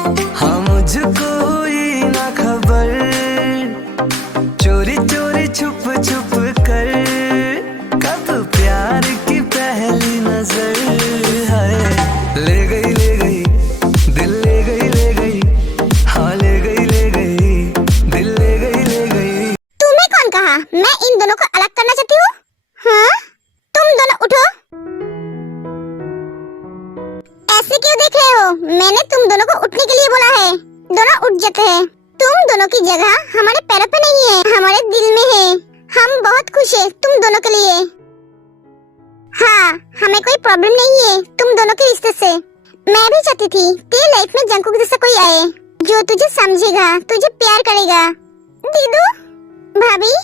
हाँ मुझको ही ना खबर, चोरी चोरी छुप छुप कर, कब प्यार की पहली नजर है। ले गई दिल ले गई, हाँ ले गई दिल ले गई। तुम्हें कौन कहा मैं इन दोनों को अलग करना चाहती हूँ? हाँ? तुम दोनों उठो। ऐसे क्यों देख रहे हो? मैंने तुम दोनों को उठने के लिए बोला है। दोनों उठ जाते हैं। तुम दोनों की जगह हमारे पैरों पे नहीं है, हमारे दिल में है। हम बहुत खुश हैं तुम दोनों के लिए। हाँ, हमें कोई प्रॉब्लम नहीं है तुम दोनों के रिश्ते से। मैं भी चाहती थी तेरी लाइफ में जंकुक जैसा कोई आए जो तुझे समझेगा, तुझे प्यार करेगा। दीदू, भाभी।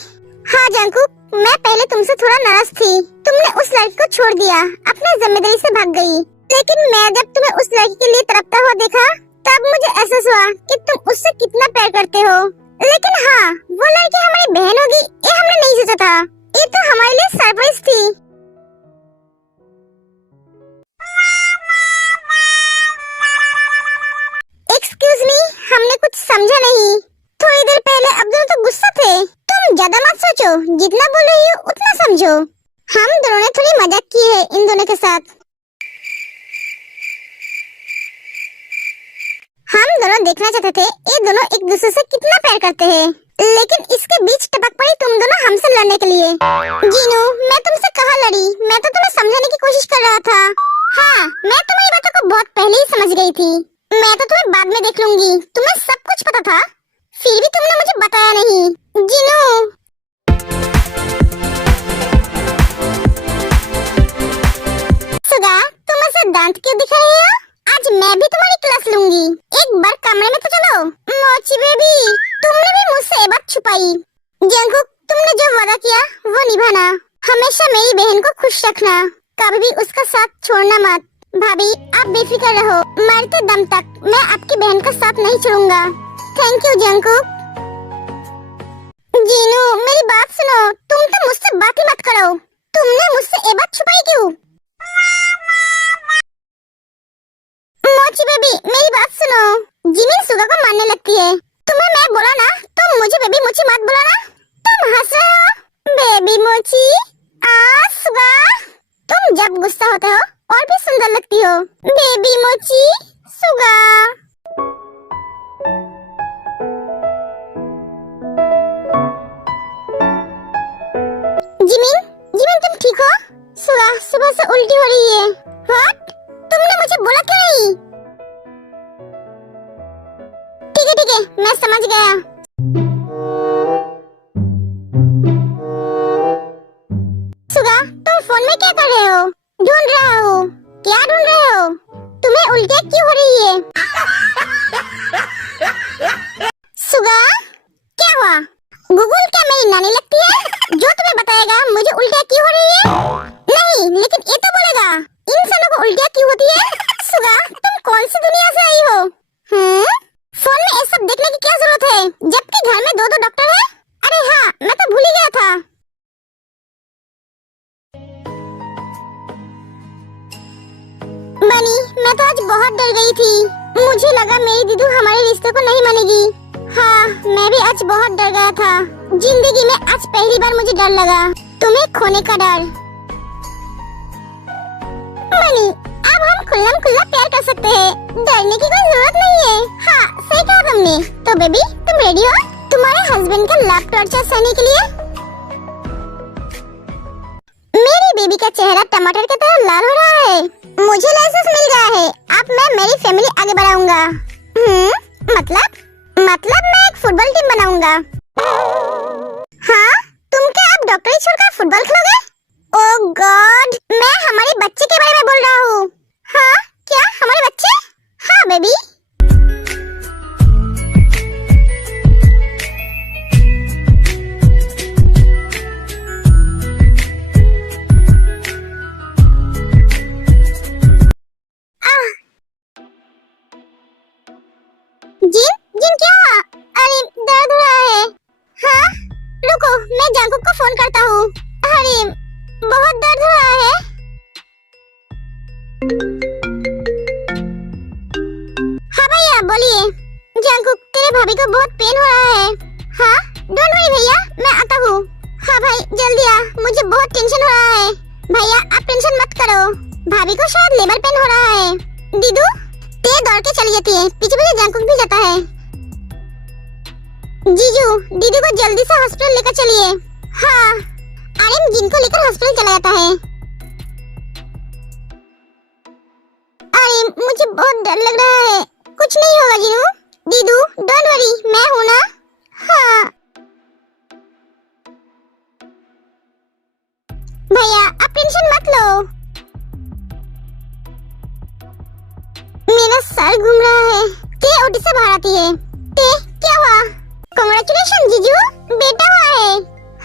हाँ जंकुक, मैं पहले तुमसे थोड़ा नाराज थी। तुमने उस लड़की को छोड़ दिया, अपने जिम्मेदारी से भाग गई। लेकिन मैं जब तुम्हें उस लड़की के लिए तड़पता हुआ देखा, तब मुझे एहसास हुआ कि तुम उससे कितना प्यार करते हो। लेकिन हाँ, वो लड़की हमारी बहन होगी ये हमने नहीं सोचा था। ये तो हमारे लिए सरप्राइज थी। एक्सक्यूज मी, हमने कुछ समझा नहीं। थोड़ी देर पहले अब दोनों तो गुस्सा थे। तुम ज्यादा मत सोचो, जितना बोल रही हो उतना समझो। हम दोनों ने थोड़ी मजाक की है इन दोनों के साथ। हम दोनों देखना चाहते थे ये दोनों एक दूसरे से कितना प्यार करते हैं, लेकिन इसके बीच टपक पड़ी तुम दोनों हमसे लड़ने के लिए। जीनू, मैं तुमसे कहाँ लड़ी? मैं तो तुम्हें समझाने की कोशिश कर रहा था। हाँ, मैं तुम्हारी बातों को बहुत पहले ही समझ गई थी। मैं तो तुम्हें बाद में देख लूंगी। तुम्हें सब कुछ पता था, फिर भी तुमने मुझे बताया नहीं। जीनू, सुगा, तुम ऐसे दांत क्यों दिखा रही हो? आज मैं भी तुम्हारी क्लास लूंगी। एक बार कमरे में तो चलो। मोची बेबी, तुमने भी मुझसे ये बात छुपाई। जंकुक, तुमने जो वादा किया वो निभाना। हमेशा मेरी बहन को खुश रखना, कभी भी उसका साथ छोड़ना मत। भाभी, आप बेफिक्र रहो, मरते दम तक मैं आपकी बहन का साथ नहीं छोड़ूंगा। Thank you Jungkook. जीनू, मेरी बात सुनो। तुम तो मुझसे बात ही मत करो। तुमने मुझसे ये बात छुपाई क्यों? मोची बेबी, मेरी बात सुनो। जिमिन सुगा को मारने लगती है। तुम्हें मैं बोला ना, तुम मुझे बेबी मोची मत बुलाना। तुम हंस रहे हो। बेबी मोची, सुगा, तुम जब गुस्सा होते हो और भी सुंदर लगती हो। बेबी मोची, सुगा। जिमिन, जिमिन तुम ठीक हो? सुगा सुबह से उल्टी हो रही है। व्हाट? तुमने मुझे बोला क्यों नहीं? ठीक है, मैं समझ गया। सुगा, तुम फोन में क्या कर रहे हो? ढूंढ रहा हो। क्या ढूंढ रहे हो? तुम्हें उल्टियाँ क्यों हो रही है? सुगा, क्या हुआ? गूगल क्या मेरी नानी लगती है जो तुम्हें बताएगा मुझे उल्टियाँ क्यों हो रही है? नहीं, लेकिन ये तो बोलेगा इंसानों को उल्टियाँ क्यों होती है। सुगा, तुम कौन सी दुनिया से आई हो? फोन में ये सब देखने की क्या जरूरत है, जबकि घर में दो डॉक्टर है। अरे हाँ, मैं तो भूल ही गया था। बनी, मैं तो आज बहुत डर गई थी। मुझे लगा मेरी दीदू हमारे रिश्ते को नहीं मानेगी। हाँ, मैं भी आज बहुत डर गया था। जिंदगी में आज पहली बार मुझे डर लगा, तुम्हें खोने का डर। बनी, अब हम खुल्लम खुल्ला प्यार कर सकते हैं। डरने की कोई जरूरत नहीं है। हाँ, सही कहा तुमने। तो बेबी, तुम रेडी हो तुम्हारे हस्बैंड का लव टॉर्चर सहने के लिए? मेरी बेबी का चेहरा टमाटर की तरह लाल हो रहा है। मुझे लाइसेंस मिल गया है। अब मैं मेरी फैमिली आगे बढ़ाऊंगा। मतलब मैं एक फुटबॉल टीम बनाऊंगा। हाँ, तुम क्या अब डॉक्टरी छोड़कर फुटबॉल खेलोगे? ओह गॉड, मैं हमारे बच्चे के बारे में बोल रहा हूँ। हाँ, क्या हमारे बच्चे? हाँ बेबी। जिन, जिन क्या हुआ? अरे दर्द हो रहा है। हाँ, रुको, मैं जंकुक को फोन करता हूँ। अरे बहुत दर्द हो रहा है। हाँ भैया बोलिए। जंकुक, तेरे भाभी को बहुत पेन हो रहा है। हाँ, डोंट वरी भैया, मैं आता हूँ। हाँ भाई, जल्दी आ, मुझे बहुत टेंशन हो रहा है। भैया आप टेंशन मत करो, भाभी को शायद लेबर पेन हो रहा है। दीदू, ते दौड़ के चली जाती है, पीछे पीछे जंकुक भी जाता है। जीजू, दीदी को जल्दी से हॉस्पिटल लेकर चलिए। हाँ, आर्यन जिनको लेकर हॉस्पिटल चला जाता है। आर्यन, मुझे बहुत डर लग रहा है। कुछ नहीं होगा जीनू। दीदू डोंट वरी, मैं हूँ ना। हाँ भैया आप टेंशन मत लो। मेरा सर घूम रहा है। ते उठ से बाहर आती है। ते क्या हुआ? कांग्रेचुलेशन जीजू, बेटा हुआ है।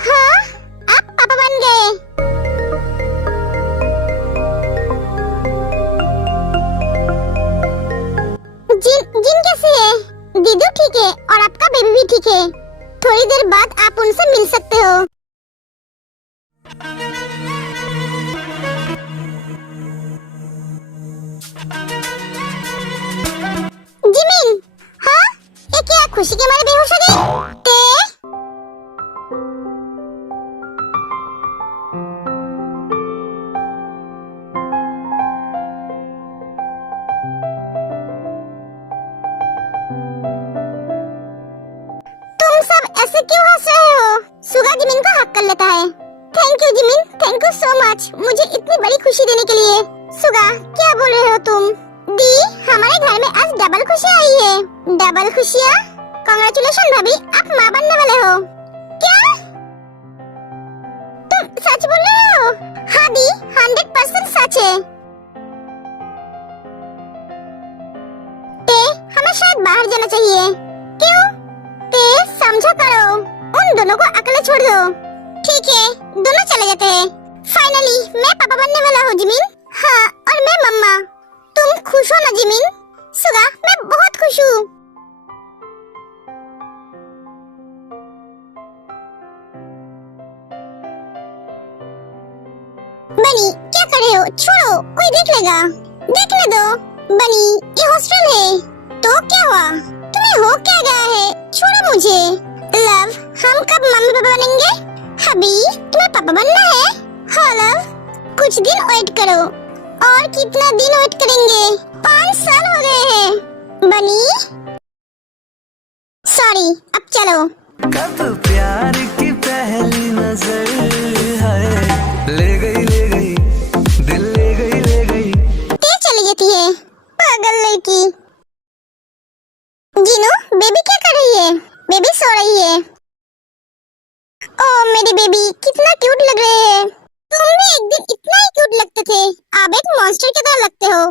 हाँ, आप पापा बन गए। जिन कैसी है? दीदू ठीक है और आपका बेबी भी ठीक है। थोड़ी देर बाद आप उनसे मिल सकते हो। जिमिन, हाँ? ये क्या खुशी के मारे बेहोश हो गई? ते? तुम सब ऐसे क्यों हंस रहे हो? सुगा जिमिन को हक कर लेता है। Thank you Jimin, thank you so much, मुझे इतनी बड़ी खुशी देने के लिए। सुगा, क्या बोल रहे हो तुम? दी, हमारे घर में आज डबल खुशी आई है। डबल खुशियाँ? कांग्रेचुलेशन भाभी, आप माँ बनने वाले हो। क्या? तुम सच बोल रहे हो? हाँ दी, 100% सच है। ते, हमें शायद बाहर जाना चाहिए। क्यों? ते, समझा करो, उन दोनों को अकेले छोड़ दो। ठीक है, दोनों चले जाते हैं। फाइनली मैं पापा बनने वाला हूँ जिमिन। हाँ, और मैं मम्मा। तुम खुश हो ना जिमिन? सुगा, मैं बहुत खुश हूँ। बनी, क्या कर रहे हो? छोड़ो, कोई देख लेगा। देखने दो। बनी, ये हॉस्टल है। तो क्या हुआ? तुम्हें हो क्या गया है? छोड़ो मुझे। लव, हम कब मम्मी पापा बनेंगे? हबी, तुम्हें पापा बनना है? हाँ लव, कुछ दिन वेट करो। और कितना दिन वेट करेंगे? 5 साल हो गए हैं। बनी, सॉरी, अब चलो। कब प्यार की पहली नजर है, ले गई दिल ले गई। ते चली जाती है, पागल लड़की। जीनू, बेबी क्या कर रही है? बेबी सो रही है। ओह मेरी बेबी, कितना क्यूट लग रहे हैं। तुम भी एक दिन इतना ही क्यूट लगते थे, अब एक मॉन्स्टर की तरह लगते हो।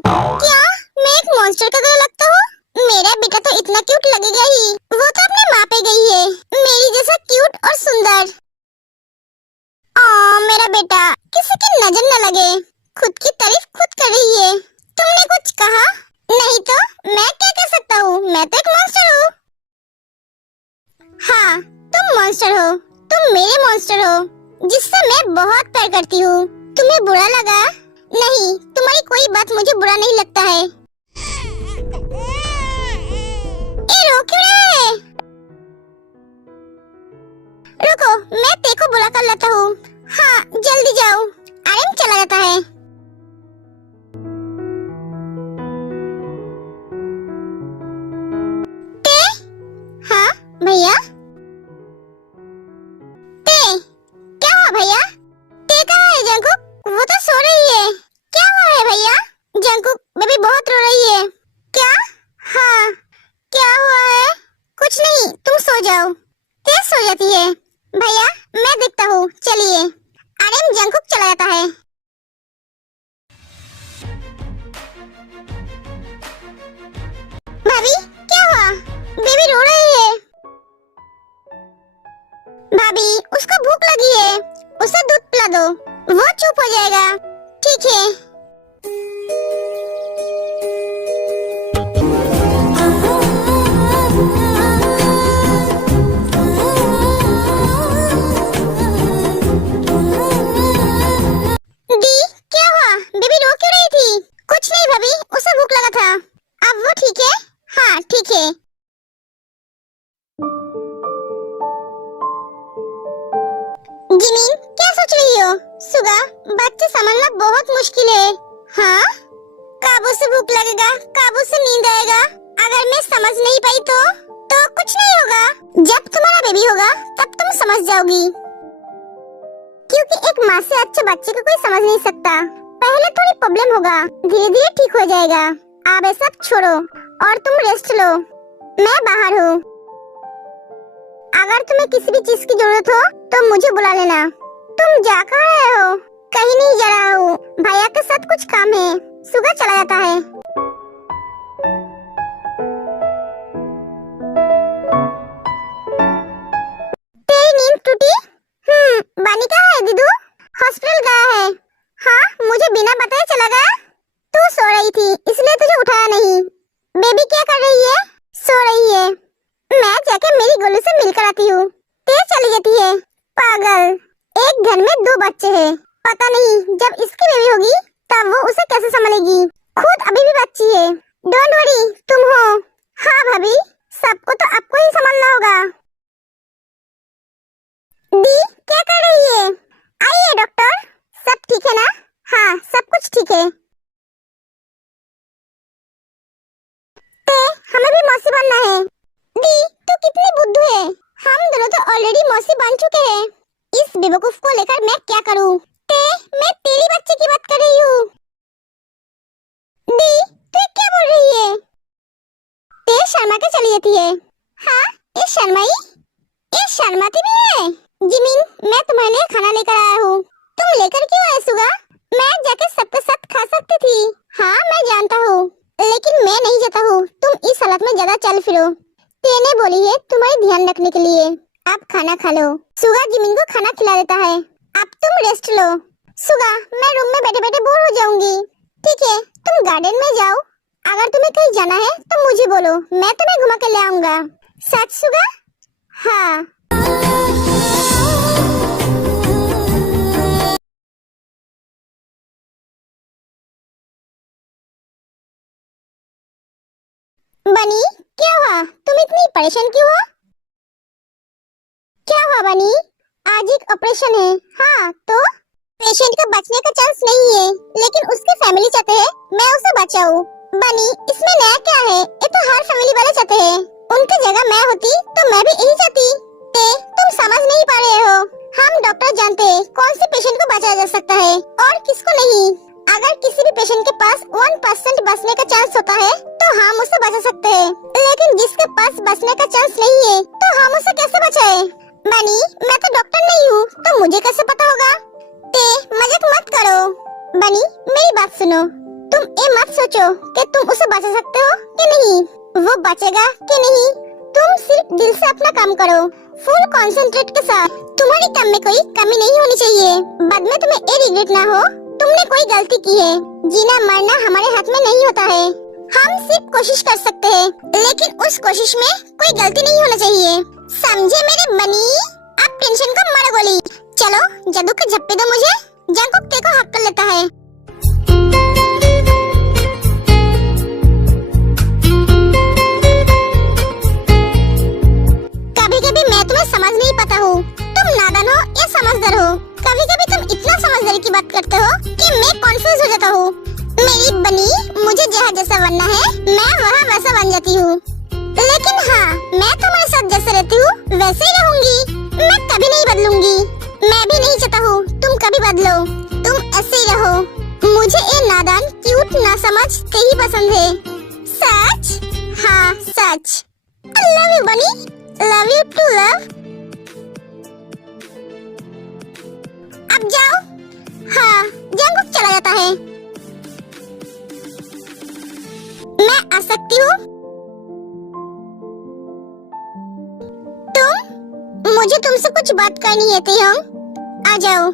क्या मैं एक मॉन्स्टर की तरह लगता हूँ? मेरा बेटा तो इतना क्यूट लगेगा ही, वो तो अपने माँ पे गई है, मेरी जैसा क्यूट और सुंदर। मेरा बेटा, किसी की नजर न लगे, खुद की तारीफ खुद कर रही है। तुमने कुछ कहा? नहीं तो मैं क्या कह सकता हूँ, मैं तो एक मॉन्स्टर हूँ। हाँ, तुम मॉन्स्टर हो, तुम मेरे मॉन्स्टर हो, जिससे मैं बहुत प्यार करती हूँ। तुम्हें बुरा लगा? नहीं, तुम्हारी कोई बात मुझे बुरा नहीं लगता है। ये रो क्यों रहा है? रुको, मैं तेको बुला कर लाता हूँ। हाँ, जल्दी जाओ, आर्यन चला जाता है। ते? हाँ भैया? भैया, ते कहाँ है जंकुक? वो तो सो रही है। क्या हुआ है भैया? जंकुक, बेबी बहुत रो रही है। क्या? हाँ, क्या हुआ है? कुछ नहीं, तुम सो जाओ। ते सो जाती है। भैया, मैं देखता हूँ, चलिए। आर्यन जंकुक चला जाता है। भाभी, क्या हुआ? बेबी रो रही है। भाभी, उसको भूख लगी है, उसे दूध पिला दो, वो चुप हो जाएगा। ठीक है। दी, क्या हुआ? बेबी रो क्यों रही थी? कुछ नहीं भाभी, उसे भूख लगा था। अब वो ठीक है? हाँ ठीक है। रही हो? सुगा, बच्चे संभालना बहुत मुश्किल है। हाँ? काबू से भूख लगेगा, काबू से नींद आएगा। अगर मैं समझ नहीं पाई तो कुछ नहीं होगा। जब तुम्हारा बेबी होगा तब तुम समझ जाओगी। क्योंकि एक माँ से अच्छे बच्चे को कोई समझ नहीं सकता। पहले थोड़ी प्रॉब्लम होगा, धीरे धीरे ठीक हो जाएगा। अब ये सब छोड़ो और तुम रेस्ट लो। मैं बाहर हूँ। अगर तुम्हें किसी भी चीज की जरूरत हो तो मुझे बुला लेना। तुम जा कहाँ रहे हो? कहीं नहीं जा रहा हूँ, भैया के साथ कुछ काम है। सुगा चला जाता है। तेरी नींद टूटी? बानी कहाँ है दीदू? हॉस्पिटल गया है। हाँ, मुझे बिना बताए चला गया। तू सो रही थी इसलिए तुझे उठाया नहीं। बेबी क्या कर रही है? सो रही है। मैं जाके मेरी गोलू से मिलकर आती हूँ। तेज चली जाती है, पागल। एक घर में 2 बच्चे हैं। पता नहीं जब इसकी बेबी होगी तब वो उसे कैसे संभालेगी। खुद अभी भी बच्ची है। डोंट वरी, तुम हो। हाँ भाभी, सबको तो आपको ही संभालना होगा। दी क्या कर रही है? आइए डॉक्टर। सब ठीक है ना? हाँ, सब कुछ ठीक है। हमें भी मौसी बनना है। दी तू कितनी बुद्धू है। हम दोनों तो ऑलरेडी मौसी बन चुके हैं। इस बेवकूफ को लेकर मैं क्या करूं? मैं तेरी बच्चे की बात कर रही हूँ। दी तू क्या बोल रही है? ते शर्मा के चली जाती है। हाँ, ये शर्माई? ये शर्माती भी है। जिमिन, मैं तुम्हारे लिए खाना लेकर आया हूँ। तुम लेकर क्यों आए सुगा? मैं जाके सबके साथ खा सकती थी। हाँ मैं जानता हूँ, लेकिन मैं नहीं जाता हूँ। तुम इस हालत में ज्यादा चल फिरो। तेने बोली है तुम्हारी ध्यान रखने के लिए। अब खाना खा लो। सुगा जिमिन को खाना खिला देता है। अब तुम रेस्ट लो। सुगा, मैं रूम में बैठे बैठे बोर हो जाऊंगी। ठीक है, तुम गार्डन में जाओ। अगर तुम्हें कहीं जाना है तो मुझे बोलो, मैं तुम्हें घुमा के ले आऊंगा। सच सुगा? हाँ। बनी, क्या हुआ? तुम इतनी परेशान क्यों हो? क्या हुआ बनी? आज एक ऑपरेशन है। हाँ तो? पेशेंट का बचने का चांस नहीं है, लेकिन उसकी फैमिली चाहते हैं मैं उसे बचाऊं। बनी, इसमें नया क्या है? ये तो हर फैमिली वाले चाहते हैं। उनकी जगह मैं होती तो मैं भी यही चाहती। तुम समझ नहीं पा रहे हो। हम डॉक्टर जानते हैं कौन से पेशेंट को बचाया जा सकता है और किसको नहीं। अगर किसी भी पेशेंट के पास 1% बचने का चांस होता है तो हम उसे बचा सकते हैं, लेकिन जिसके पास बचने का चांस नहीं है तो हम उसे कैसे बचाएं? बनी, मैं तो डॉक्टर नहीं हूँ तो मुझे कैसे पता होगा? मजाक मत करो। बनी, मेरी बात सुनो। तुम ये मत सोचो कि तुम उसे बचा सकते हो कि नहीं, वो बचेगा कि नहीं। तुम सिर्फ दिल से अपना काम करो, फुल कंसंट्रेट के साथ। तुम्हारी काम में कोई कमी नहीं होनी चाहिए। बाद में तुम्हें ये रिग्रेट ना हो तुमने कोई गलती की है। जीना मरना हमारे हाथ में नहीं होता है। हम सिर्फ कोशिश कर सकते हैं, लेकिन उस कोशिश में कोई गलती नहीं होना चाहिए। समझे मेरे बनी? अब टेंशन को मर गोली। चलो जादू के झप्पे दो मुझे। जंकुक तेको हक कर लेता है। कभी कभी मैं तुम्हें समझ नहीं पाता हूँ। तुम नादान हो या समझदार हो। कभी कभी तुम इतना समझदारी की बात करते हो कि मैं कंफ्यूज हो जाता हूँ। मेरी बनी, मुझे जहाँ जैसा बनना है मैं वहाँ वैसा बन जाती हूँ। लेकिन हाँ, मैं तुम्हारे साथ जैसे रहती हूँ वैसे ही रहूंगी। मैं कभी नहीं बदलूंगी। मैं भी नहीं चाहता हूँ तुम कभी बदलो। तुम ऐसे ही रहो। मुझे ये नादान क्यूट ना समझ के ही पसंद है। सच? हाँ सच। I love you बनी। Love you to love। अब जाओ। हाँ, जंकुक चला जाता है। मैं आ सकती हूँ? तुम? मुझे तुमसे कुछ बात करनी है तेयंग। आ जाओ।